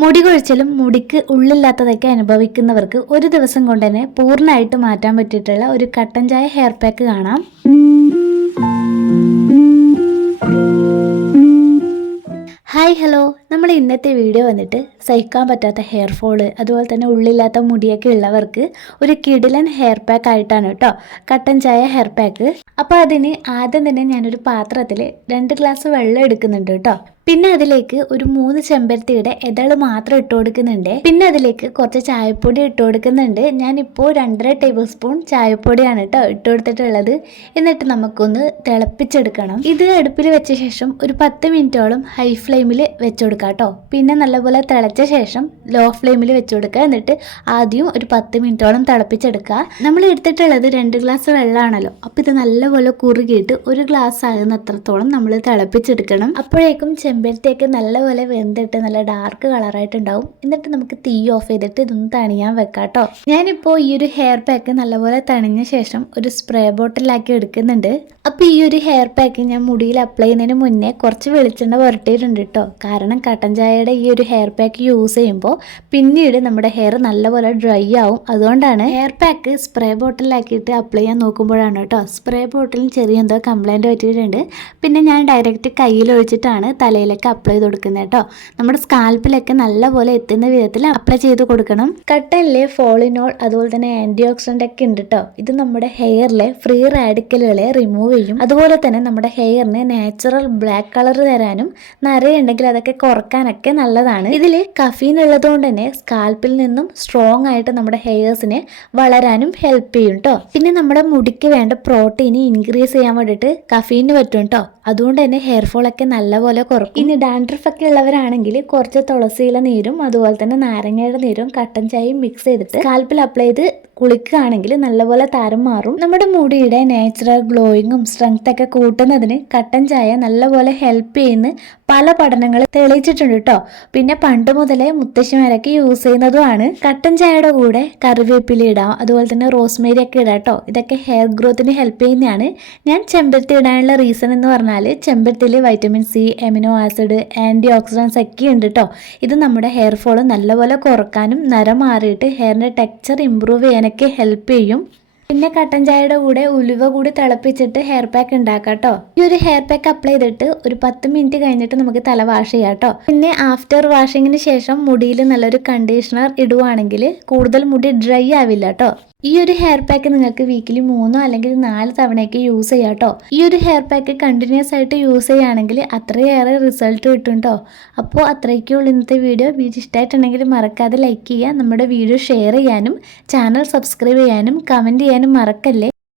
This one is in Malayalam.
മുടി കൊഴിച്ചിലും മുടിക്ക് ഉള്ളില്ലാത്തതൊക്കെ അനുഭവിക്കുന്നവർക്ക് ഒരു ദിവസം കൊണ്ട് തന്നെ പൂർണമായിട്ട് മാറ്റാൻ പറ്റിയിട്ടുള്ള ഒരു കട്ടൻ ചായ ഹെയർ പാക്ക് കാണാം. ഹായ് ഹലോ നമ്മൾ ഇന്നത്തെ വീഡിയോ വന്നിട്ട് സഹിക്കാൻ പറ്റാത്ത ഹെയർ ഫോൾ അതുപോലെ തന്നെ ഉള്ളില്ലാത്ത മുടിയൊക്കെ ഉള്ളവർക്ക് ഒരു കിടിലൻ ഹെയർ പാക്ക് ആയിട്ടാണ് കേട്ടോ. കട്ടൻ ചായ ഹെയർ പാക്ക് അപ്പോൾ അതിന് ആദ്യം തന്നെ ഞാനൊരു പാത്രത്തിൽ രണ്ട് ഗ്ലാസ് വെള്ളം എടുക്കുന്നുണ്ട് കേട്ടോ. പിന്നെ അതിലേക്ക് ഒരു മൂന്ന് ചെമ്പരത്തിയുടെ ഇതൾ മാത്രം ഇട്ട് കൊടുക്കുന്നുണ്ട്. പിന്നെ അതിലേക്ക് കുറച്ച് ചായപ്പൊടി ഇട്ട് കൊടുക്കുന്നുണ്ട്. ഞാനിപ്പോൾ രണ്ടര ടേബിൾ സ്പൂൺ ചായപ്പൊടിയാണ് കേട്ടോ ഇട്ട് കൊടുത്തിട്ടുള്ളത്. എന്നിട്ട് നമുക്കൊന്ന് തിളപ്പിച്ചെടുക്കണം. ഇത് അടുപ്പിൽ വെച്ച ശേഷം ഒരു പത്ത് മിനിറ്റോളം ഹൈ ഫ്ലെയിമിൽ വെച്ച് കൊടുക്കാം കേട്ടോ പിന്നെ നല്ലപോലെ തിളച്ച ശേഷം ലോ ഫ്ലെയിമിൽ വെച്ച് കൊടുക്കുക എന്നിട്ട് ആദ്യം ഒരു പത്ത് മിനിറ്റോളം തിളപ്പിച്ചെടുക്കുക. നമ്മൾ എടുത്തിട്ടുള്ളത് രണ്ട് ഗ്ലാസ് വെള്ളമാണല്ലോ അപ്പോൾ ഇത് നല്ലപോലെ കുറുകിയിട്ട് ഒരു ഗ്ലാസ് ആകുന്ന അത്രത്തോളം നമ്മൾ തിളപ്പിച്ചെടുക്കണം. അപ്പോഴേക്കും ചെമ്പരത്തിയൊക്കെ നല്ലപോലെ വെന്തിട്ട് നല്ല ഡാർക്ക് കളറായിട്ടുണ്ടാവും എന്നിട്ട് നമുക്ക് തീ ഓഫ് ചെയ്തിട്ട് ഇതൊന്ന് തണിയാൻ വെക്കാം കേട്ടോ ഞാനിപ്പോൾ ഈ ഒരു ഹെയർ പാക്ക് നല്ലപോലെ തണിഞ്ഞ ശേഷം ഒരു സ്പ്രേ ബോട്ടിലാക്കി എടുക്കുന്നുണ്ട്. അപ്പോൾ ഈ ഒരു ഹെയർ പാക്ക് ഞാൻ മുടിയിൽ അപ്ലൈ ചെയ്യുന്നതിന് മുന്നേ കുറച്ച് വെളിച്ചെണ്ണ പുരട്ടിയിട്ടുണ്ട് കേട്ടോ കാരണം കട്ടൻ ചായയുടെ ഈ ഒരു ഹെയർ പാക്ക് യൂസ് ചെയ്യുമ്പോൾ പിന്നീട് നമ്മുടെ ഹെയർ നല്ലപോലെ ഡ്രൈ ആവും. അതുകൊണ്ടാണ് ഹെയർ പാക്ക് സ്പ്രേ ബോട്ടിലാക്കിയിട്ട് അപ്ലൈ ചെയ്യാൻ നോക്കുമ്പോഴാണ് കേട്ടോ. സ്പ്രേ ബോട്ടിൽ ചെറിയ എന്തോ കംപ്ലൈന്റ് പറ്റിയിട്ടുണ്ട്. പിന്നെ ഞാൻ ഡയറക്റ്റ് കയ്യിൽ ഒഴിച്ചിട്ടാണ് തലയിലേക്ക് അപ്ലൈ ചെയ്ത് കൊടുക്കുന്നത് കേട്ടോ. നമ്മുടെ സ്കാൽപ്പിലൊക്കെ നല്ലപോലെ എത്തുന്ന വിധത്തിൽ അപ്ലൈ ചെയ്ത് കൊടുക്കണം. കട്ടനിലെ ഫോളിനോൾ അതുപോലെ തന്നെ ആന്റി ഓക്സിഡന്റ് ഒക്കെ ഉണ്ട് കേട്ടോ. ഇത് നമ്മുടെ ഹെയറിലെ ഫ്രീ റാഡിക്കലുകളെ റിമൂവ് ചെയ്യും. അതുപോലെ തന്നെ നമ്മുടെ ഹെയറിന് നാച്ചുറൽ ബ്ലാക്ക് കളർ തരാനും നരയുണ്ടെങ്കിൽ അതൊക്കെ കുറക്കാനൊക്കെ നല്ലതാണ്. ഇതിൽ കഫീൻ ഉള്ളതുകൊണ്ട് തന്നെ സ്കാൽപ്പിൽ നിന്നും സ്ട്രോങ് ആയിട്ട് നമ്മുടെ ഹെയർസിനെ വളരാനും ഹെൽപ്പ് ചെയ്യും കേട്ടോ പിന്നെ നമ്മുടെ മുടിക്ക് വേണ്ട പ്രോട്ടീൻ ഇൻക്രീസ് ചെയ്യാൻ വേണ്ടിയിട്ട് കഫീന് പറ്റും കേട്ടോ അതുകൊണ്ട് തന്നെ ഹെയർ ഒക്കെ നല്ലപോലെ കുറക്കും. ഇനി ഡാൻഡ്രഫ് ഒക്കെ ഉള്ളവരാണെങ്കിൽ കുറച്ച് തുളസിയില നീരും അതുപോലെ തന്നെ നാരങ്ങയുടെ നീരും കട്ടൻ ചായയും മിക്സ് ചെയ്തിട്ട് സ്കാൽപ്പിൽ അപ്ലൈ ചെയ്ത് കുളിക്കുകയാണെങ്കിൽ നല്ലപോലെ താരം മാറും. നമ്മുടെ മുടിയുടെ നാച്ചുറൽ ഗ്ലോയിങ്ങും സ്ട്രെങ്ത് ഒക്കെ കൂട്ടുന്നതിന് കട്ടൻ ചായ നല്ലപോലെ ഹെൽപ്പ് ചെയ്യുന്ന പല പഠനങ്ങൾ തെളിയിച്ചിട്ടുണ്ട് കേട്ടോ പിന്നെ പണ്ട് മുതലേ മുത്തശ്ശിമാരൊക്കെ യൂസ് ചെയ്യുന്നതുമാണ് കട്ടൻ ചായയുടെ കൂടെ കറിവേപ്പില ഇടാം അതുപോലെ തന്നെ റോസ്മേരി ഒക്കെ ഇടാം കേട്ടോ ഇതൊക്കെ ഹെയർ ഗ്രോത്തിന് ഹെൽപ്പ് ചെയ്യുന്നതാണ്. ഞാൻ ചെമ്പരത്തി ഇടാനുള്ള റീസൺ എന്ന് പറഞ്ഞാൽ ചെമ്പരത്തിയിൽ vitamin C amino acid antioxidants ഒക്കെ ഉണ്ട് കേട്ടോ ഇത് നമ്മുടെ ഹെയർ ഫോൾ നല്ലപോലെ കുറക്കാനും നരം മാറിയിട്ട് ഹെയറിന്റെ ടെക്സ്ചർ ഇമ്പ്രൂവ് ചെയ്യാനൊക്കെ ഹെൽപ്പ് ചെയ്യും. പിന്നെ കട്ടൻ ചായയുടെ കൂടെ ഉലുവ കൂടി തിളപ്പിച്ചിട്ട് ഹെയർ പാക്ക് ഉണ്ടാക്കാം കേട്ടോ ഈ ഒരു ഹെയർ പാക്ക് അപ്ലൈ ചെയ്തിട്ട് ഒരു പത്ത് മിനിറ്റ് കഴിഞ്ഞിട്ട് നമുക്ക് തല വാഷ് ചെയ്യാം കേട്ടോ പിന്നെ ആഫ്റ്റർ വാഷിങ്ങിന് ശേഷം മുടിയിൽ നല്ലൊരു കണ്ടീഷണർ ഇടുവാണെങ്കിൽ കൂടുതൽ മുടി ഡ്രൈ ആവില്ല കേട്ടോ ഈ ഒരു ഹെയർ പാക്ക് നിങ്ങൾക്ക് വീക്കിലി മൂന്നോ അല്ലെങ്കിൽ നാല് തവണയൊക്കെ യൂസ് ചെയ്യാം കേട്ടോ ഈ ഒരു ഹെയർ പാക്ക് കണ്ടിന്യൂസ് ആയിട്ട് യൂസ് ചെയ്യുകയാണെങ്കിൽ അത്രയേറെ റിസൾട്ട് കിട്ടും കേട്ടോ അപ്പോൾ അത്രയ്ക്കേ ഉള്ളൂ ഇന്നത്തെ വീഡിയോ വീഡിയോ ഇഷ്ടമായിട്ടുണ്ടെങ്കിൽ മറക്കാതെ ലൈക്ക് ചെയ്യുക നമ്മുടെ വീഡിയോ ഷെയർ ചെയ്യാനും ചാനൽ സബ്സ്ക്രൈബ് ചെയ്യാനും കമന്റ് ചെയ്യാനും മറക്കല്ലേ?